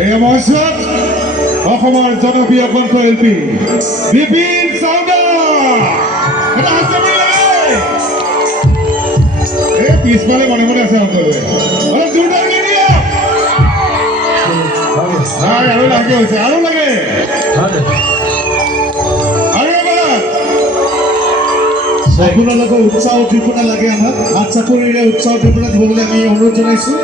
এই মঞ্চত অসমৰ জনপ্ৰিয় কণ্ঠ শিল্পী বিপিন চাওডাঙৰ এটা হাস্য এই পিছফালে মনে মনে আছে সকলোৱে অলপ জোৰদাৰকৈ দিয়ক আৰু লাগে হৈছে আৰু লাগে আপোনালোকৰ উৎসাহ উদ্দীপনা লাগে আমাক হাত চাপৰিৰে উৎসাহ উদ্দীপনা দিবলৈ আমি অনুৰোধ জনাইছোঁ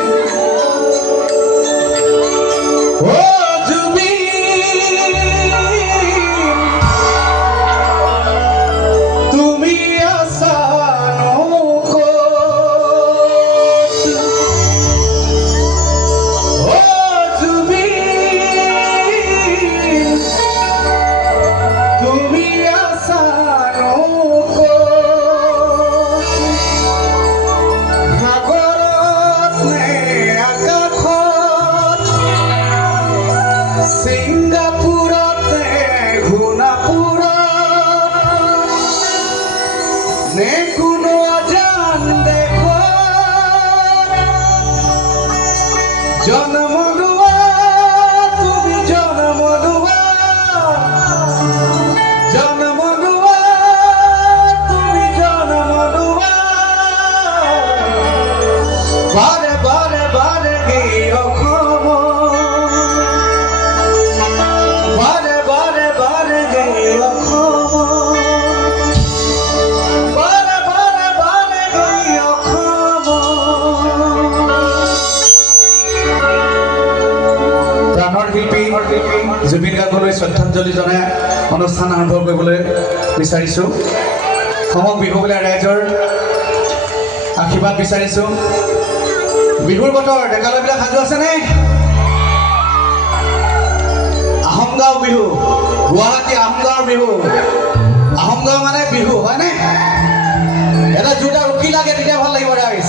জুবিন গাৰ্গলৈ শ্ৰদ্ধাঞ্জলি জনাই অনুষ্ঠান আৰম্ভ কৰিবলৈ বিচাৰিছোঁ সমগ্ৰ বিহুলীয়া ৰাইজৰ আশীৰ্বাদ বিচাৰিছোঁ বিহুৰ বতৰ ডেকালবিলাক সাজু আছেনে আহোমগাঁও বিহু গুৱাহাটী আহোমগাঁৱৰ বিহু আহোমগাঁও মানে বিহু হয়নে এটা জোৰদাৰ উকি লাগে তেতিয়া ভাল লাগিব ৰাইজ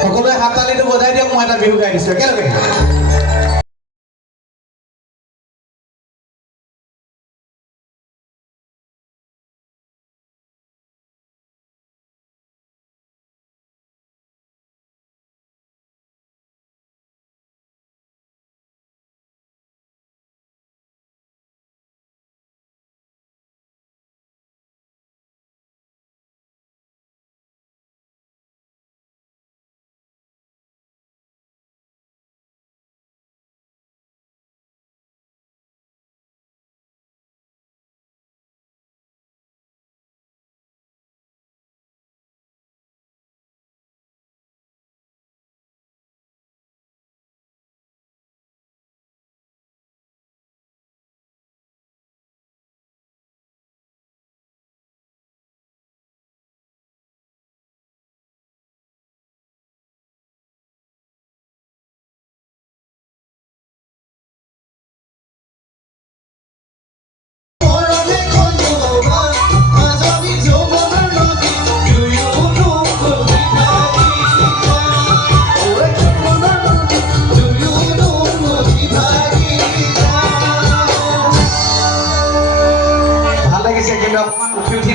সকলোৱে হাত তালিটো বজাই দিয়ক মই এটা বিহু গাই দিছোঁ একেলগে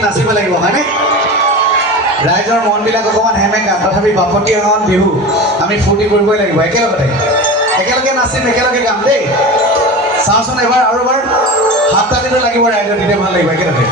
নাচিব লাগিব হয়নে ৰাইজৰ মনবিলাক অকণমান হেমেঙা তথাপি বাপতি এখন বিহু আমি ফূৰ্তি কৰিবই লাগিব একেলগে নাচিম একেলগে গাম দেই চাওঁচোন এবাৰ আৰু এবাৰ হাত তালিটো লাগিব ৰাইজৰ তেতিয়া ভাল লাগিব একেলগে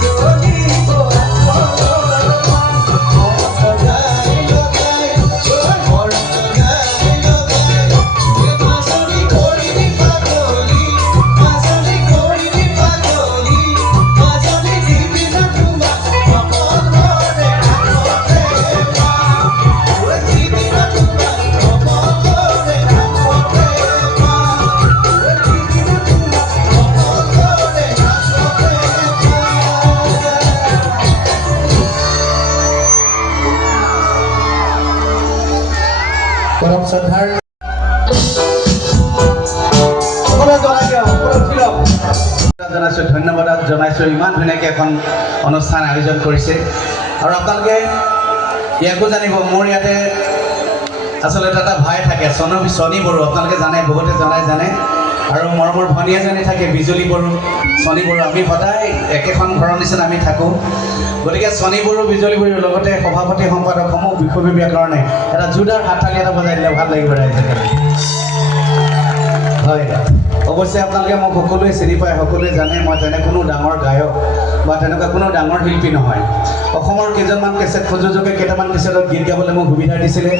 So পৰম শ্ৰদ্ধাৰ সকলোৱে জনাই দিয়ক, সকলোৱে উঠি লওক। জনাইছোঁ, ধন্যবাদ জনাইছোঁ, ইমান ধুনীয়াকৈ এখন অনুষ্ঠান আয়োজন কৰিছে। আৰু আপোনালোকে ইয়াকো জানিব, মোৰ ইয়াতে আচলতে এটা ভাই থাকে চনী বড়ো, আপোনালোকে জানে, বহুতে জানে। আৰু মৰমৰ ভনী এজনী থাকে বিজুলী বড়ো, চনী বড়ো। আমি সদায় একেখন ঘৰৰ নিচিনা আমি থাকোঁ। গতিকে চনী বড়ো, বিজুলী বড়োৰ লগতে সভাপতি সম্পাদকসমূহ বিষয়ববীয়াৰ কাৰণে এটা জোৰদাৰ হাততালি এটা বজাই দিলে ভাল লাগিব ৰাইজে। হয়, অৱশ্যে আপোনালোকে মোক সকলোৱে চিনি পায়, সকলোৱে জানে মই তেনে কোনো ডাঙৰ গায়ক বা তেনেকুৱা কোনো ডাঙৰ শিল্পী নহয়। অসমৰ কেইজনমান কেছেট প্ৰযোজকে কেইটামান কেছেটত গীত গাবলৈ মোক সুবিধা দিছিলে,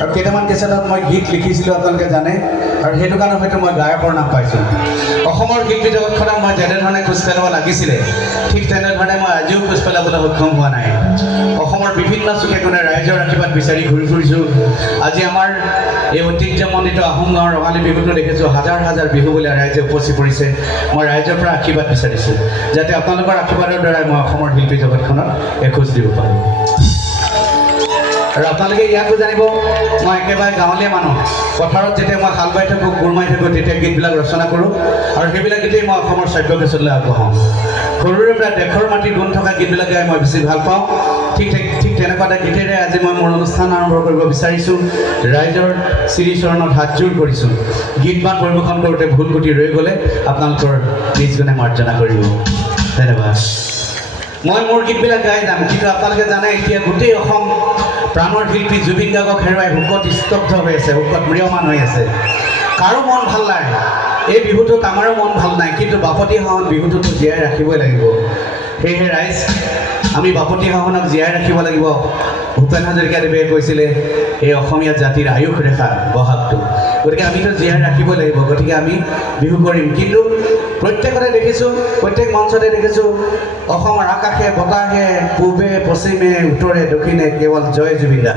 আৰু কেইটামান কেছেটত মই গীত লিখিছিলোঁ, আপোনালোকে জানে। আৰু সেইটো কাৰণে হয়তো মই গায়কৰ নাম পাইছোঁ। অসমৰ শিল্পী জগতখনক মই যেনেধৰণে খোজ পেলাব লাগিছিলে, ঠিক তেনেধৰণে মই আজিও খোজ পেলাবলৈ সক্ষম হোৱা নাই। অসমৰ বিভিন্ন চুকে কোণে ৰাইজৰ আশীৰ্বাদ বিচাৰি ঘূৰি ফুৰিছোঁ। আজি আমাৰ এই ঐতিহ্যমণ্ডিত আহোম গাঁৱৰ ৰঙালী বিহুটো দেখিছোঁ, হাজাৰ হাজাৰ বিহুবলীয়া ৰাইজে উপচি পৰিছে। মই ৰাইজৰ পৰা আশীৰ্বাদ বিচাৰিছোঁ, যাতে আপোনালোকৰ আশীৰ্বাদৰ দ্বাৰাই মই অসমৰ শিল্পী জগতখনত এখোজ দিব পাৰোঁ। আৰু আপোনালোকে ইয়াকো জানিব, মই একেবাৰে গাঁৱলীয়া মানুহ। পথাৰত যেতিয়া মই হাল বাই থাকোঁ, কোৰ মাৰি থাকোঁ, তেতিয়া গীতবিলাক ৰচনা কৰোঁ, আৰু সেইবিলাক গীতেই মই অসমৰ শ্ৰাব্য গীতলৈ আগবঢ়াওঁ। সৰুৰে পৰা দেশৰ মাটিৰ গুণ থকা গীতবিলাক গাই মই বেছি ভাল পাওঁ। ঠিক তেনেকুৱা এটা গীতেৰে আজি মই মোৰ অনুষ্ঠান আৰম্ভ কৰিব বিচাৰিছোঁ। ৰাইজৰ শ্ৰীচৰণত হাতযোৰ কৰিছোঁ। গীত মাত পৰিৱেশন কৰোঁতে ভুল কুটি ৰৈ গ'লে আপোনালোকৰ নিজ গুণে মাৰ্জনা কৰিব। ধন্যবাদ। মই মোৰ গীতবিলাক গাই যাম, কিন্তু আপোনালোকে জানে এতিয়া গোটেই অসম প্ৰাণৰ শিল্পী জুবিন গাৰ্গক হেৰুৱাই শোকত স্তব্ধ হৈ আছে, শোকত ম্ৰিয়মান হৈ আছে। কাৰো মন ভাল নাই, এই বিহুটোত আমাৰো মন ভাল নাই, কিন্তু বাপতি সাহোন বিহুটোতো জীয়াই ৰাখিবই লাগিব। সেয়েহে ৰাইজ, আমি বাপতি সাহোনক জীয়াই ৰাখিব লাগিব। ভূপেন হাজৰিকাদেৱে কৈছিলে এই অসমীয়া জাতিৰ আয়ুস ৰেখা বহাগটো, গতিকে আমিতো জীয়াই ৰাখিবই লাগিব। গতিকে আমি বিহু কৰিম, কিন্তু প্ৰত্যেকতে দেখিছোঁ, প্ৰত্যেক মঞ্চতে দেখিছোঁ, অসমৰ আকাশে বতাহে পূবে পশ্চিমে উত্তৰে দক্ষিণে কেৱল জয় জুবিন দা।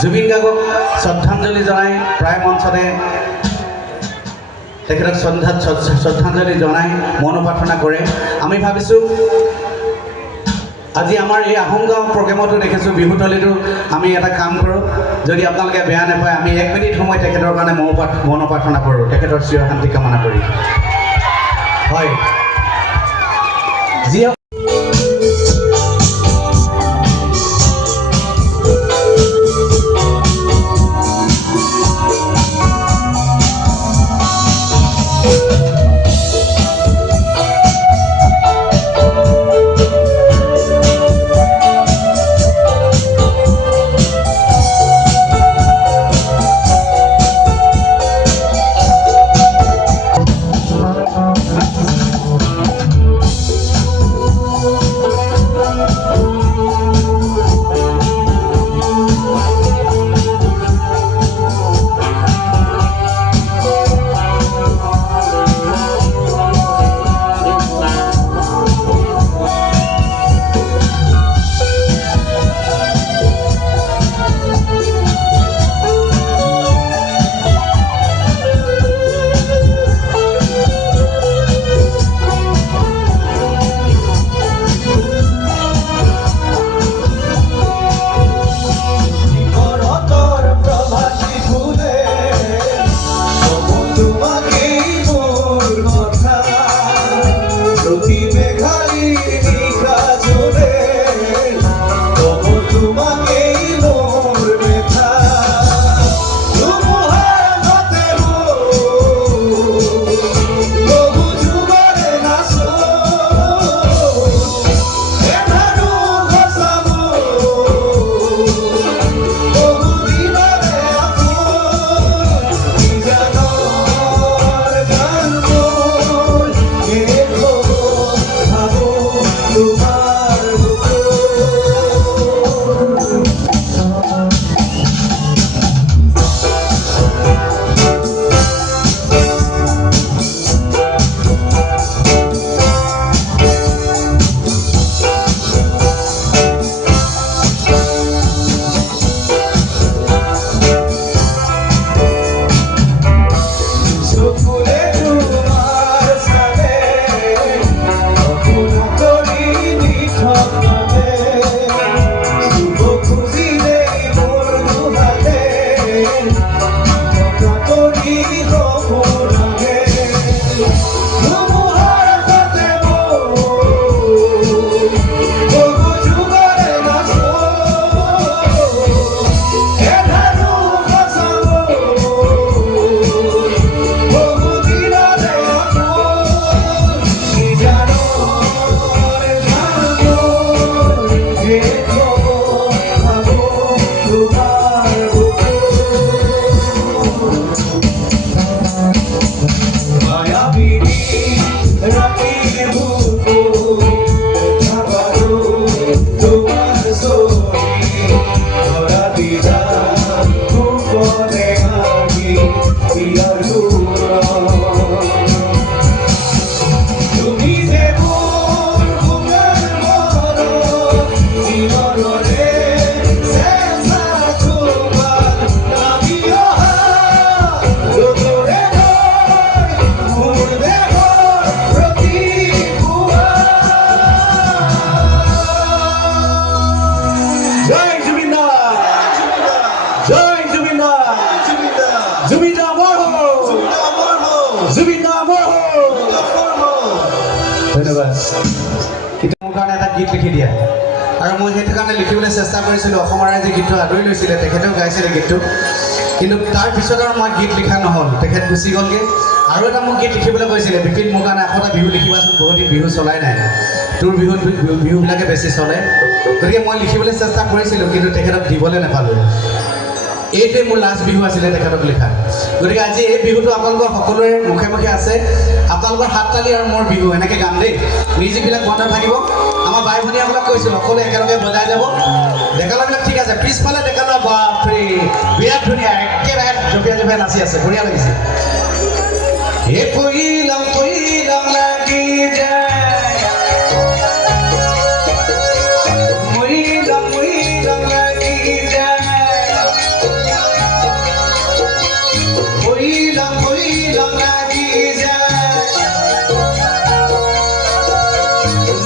জুবিন গাৰ্গক শ্ৰদ্ধাঞ্জলি জনাই প্ৰায় মঞ্চতে তেখেতক শ্ৰদ্ধাঞ্জলি জনাই মনোপ্ৰাৰ্থনা কৰে। আমি ভাবিছোঁ আজি আমাৰ এই আহোম গাঁও প্ৰগ্ৰেমতো দেখিছোঁ, বিহুতলীটো আমি এটা কাম কৰোঁ, যদি আপোনালোকে বেয়া নাপায়, আমি 1 মিনিট সময় তেখেতৰ কাৰণে মনোপ্ৰাৰ্থনা কৰোঁ, তেখেতৰ চিৰশান্তি কামনা কৰি। হয়, যি তোমাৰ বুকু মায়াবিনী ৰাতিৰ বুকু তোমাৰ ছবি ধৰা দিলা মুখতে হাঁহি প্ৰিয়ৰ তুমি যে মোৰ বুকুৰ মনত জীৱনৰে চেঁচা কোবাত নামি অহা ৰ'দৰে মোৰ দেহৰ প্ৰতিপুৱা জয় জুবিন দা জয় জুবিন দা জুবিন দা অমৰ হওক জুবিন দা অমৰ হওক ধন্যবাদ কিন্তু মোৰ কাৰণে এটা গীত লিখি দিয়া আৰু মই সেইটো কাৰণে লিখিবলৈ চেষ্টা কৰিছিলোঁ অসমৰ ৰাইজে গীতটো আদৰি লৈছিলে তেখেতেও গাইছিলে গীতটো কিন্তু তাৰপিছত আৰু মই গীত লিখা নহ'ল তেখেত গুচি গ'লগৈ আৰু এটা মোক গীত লিখিবলৈ কৈছিলে বিপিন মোৰ কাৰণে 100টা বিহু লিখিবাচোন বহুত দিন বিহু চলাই নাই তোৰ বিহুবিলাকে বেছি চলে গতিকে মই লিখিবলৈ চেষ্টা কৰিছিলোঁ কিন্তু তেখেতক দিবলৈ নাপালোঁ এইটোৱে মোৰ লাষ্ট বিহু আছিলে তেখেতক লিখা গতিকে আজি এই বিহুটো আপোনালোকৰ সকলোৰে মুখে মুখে আছে আপোনালোকৰ হাত তালি আৰু মোৰ বিহু এনেকৈ গাম দেই মিউজিকবিলাক বন্ধ থাকিব আমাৰ বাই ভনীসকলক কৈছোঁ সকলোৱে একেলগে বজাই যাব ডেকালবিলাক ঠিক আছে পিছফালে ডেকালক বাপৰে বিৰাট ধুনীয়া একেবাৰে জঁপিয়াই জঁপিয়াই নাচি আছে বঢ়িয়া লাগিছে এই পহিলাম লাগি যায় মৰিলাম লাগি যায় মৰিলাম লাগি যায়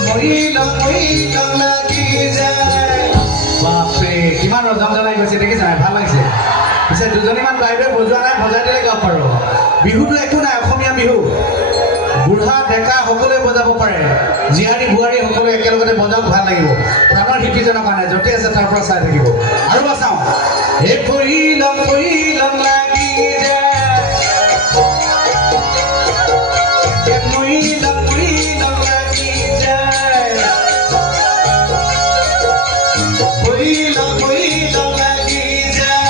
মৰিলাম লাগি যায় বাপৰে কিমান ৰজন জনাই গৈছে দেখিছা নাই ভাল লাগিছে পিছে দুজনীমান বাইদেৱে বজোৱা নাই বজাই দিলে গাব পাৰোঁ বিহুটো একো নাই অসমীয়া বিহু বুঢ়া ডেকা সকলোৱে বজাব পাৰে জীয়াৰী বোৱাৰী সকলোৱে একেলগতে বজাওক ভাল লাগিব প্ৰাণৰ শিল্পীজনৰ কাৰণে য'তে আছে তাৰ পৰা চাই থাকিব আৰু বাচাওঁ হে পৰিলাম লাগি যায় মৰিলাম লাগি যায় মৰিলাম লাগি যায় মৰিলাম লাগি যায়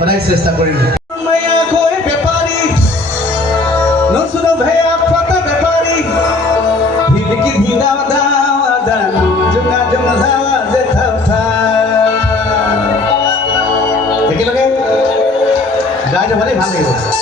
সদায় চেষ্টা কৰিম মায়াকৈ বেপাৰী নচুনো ভেয়া ফটা বেপাৰী ভিলিকি ধিনা দাও দান জুনা জুনা যে থাউথা একেলগে গাই যাব দেই ভাল লাগিব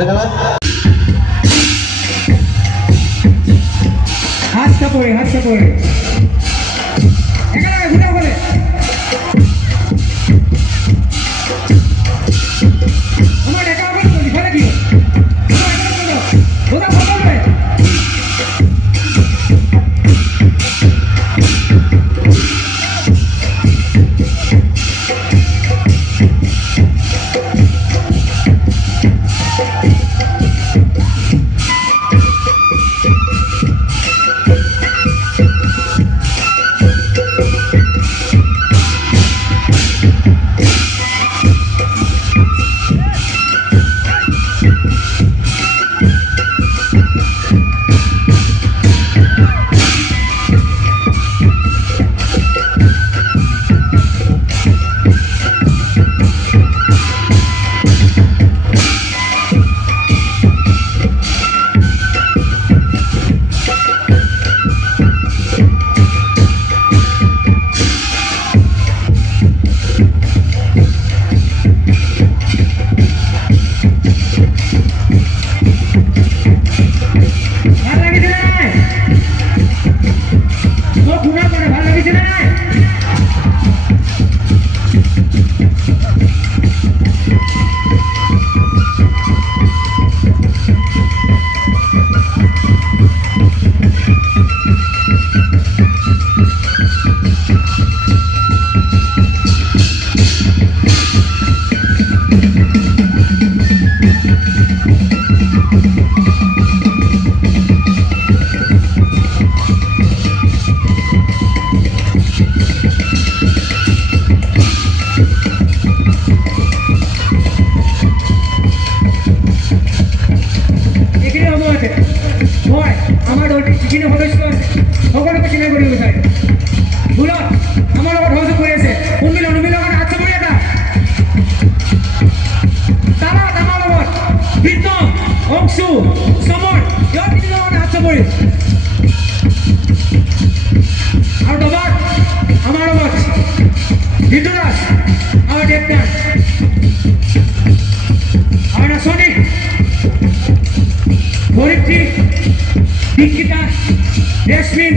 ধন্যবাদ। হাত কাপড়ে এখানে ঘুরে বলে আমার একা হবে ফেলে কি ওটা বলবে আমার দলটি যিনি সদস্য সকলকে চিনাই কৰিব বিচাৰে ভুলত আমাৰ লগত সহযোগ কৰি আছে উন্মিলন কাৰণে হাত চাপৰি এটা তারা আমাৰ লগত বিক্ৰম অংশু সমৰ ইয়াৰ তিনিজনৰ কাৰণে হাত চাপৰি আৰু দবাত আমাৰ লগত ঋতুৰাজ আৰু দেৱনাথ আৰু নাচনী ধৰিত্ৰী দীক্ষিতা রেশমিন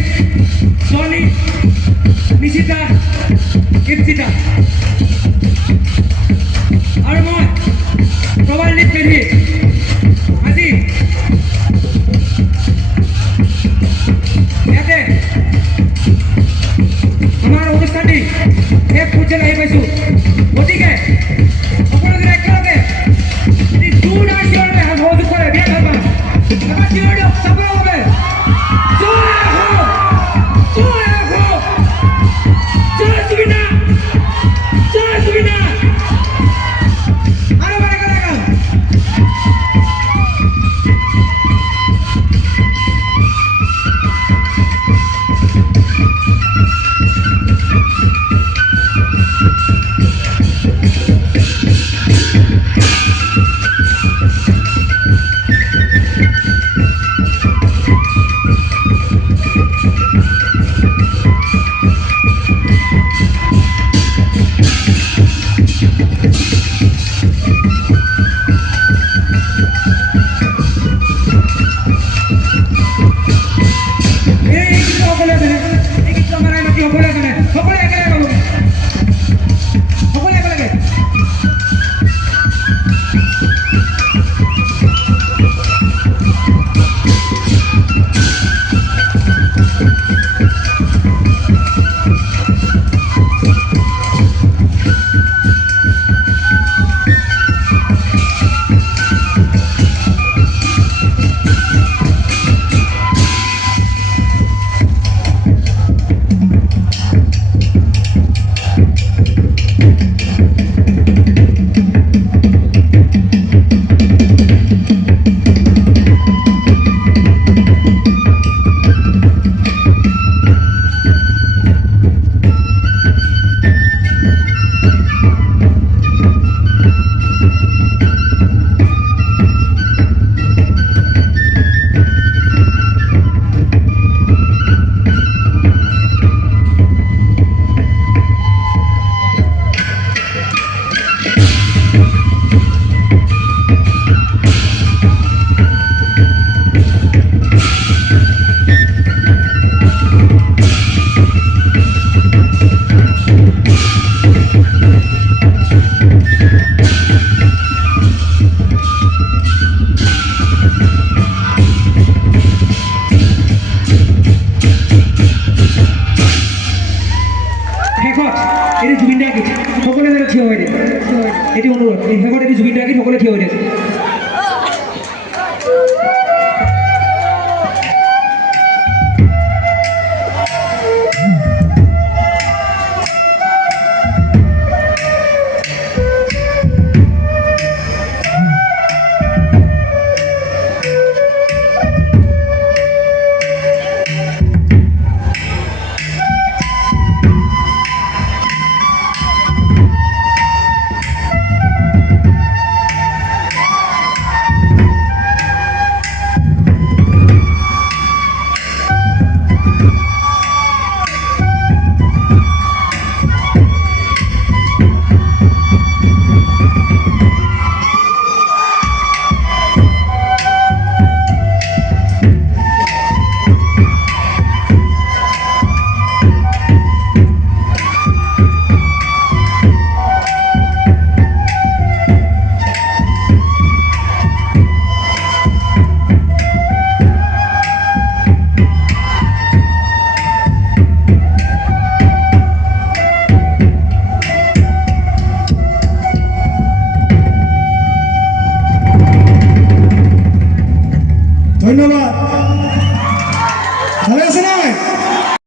সনি নিশিতা কীর্তিতা আৰু মই প্ৰবালদীপ মেধি আজি ইয়াতে আমাৰ অনুষ্ঠানটি এক পৰ্যায়লৈ আহি পাইছোঁ গতিকে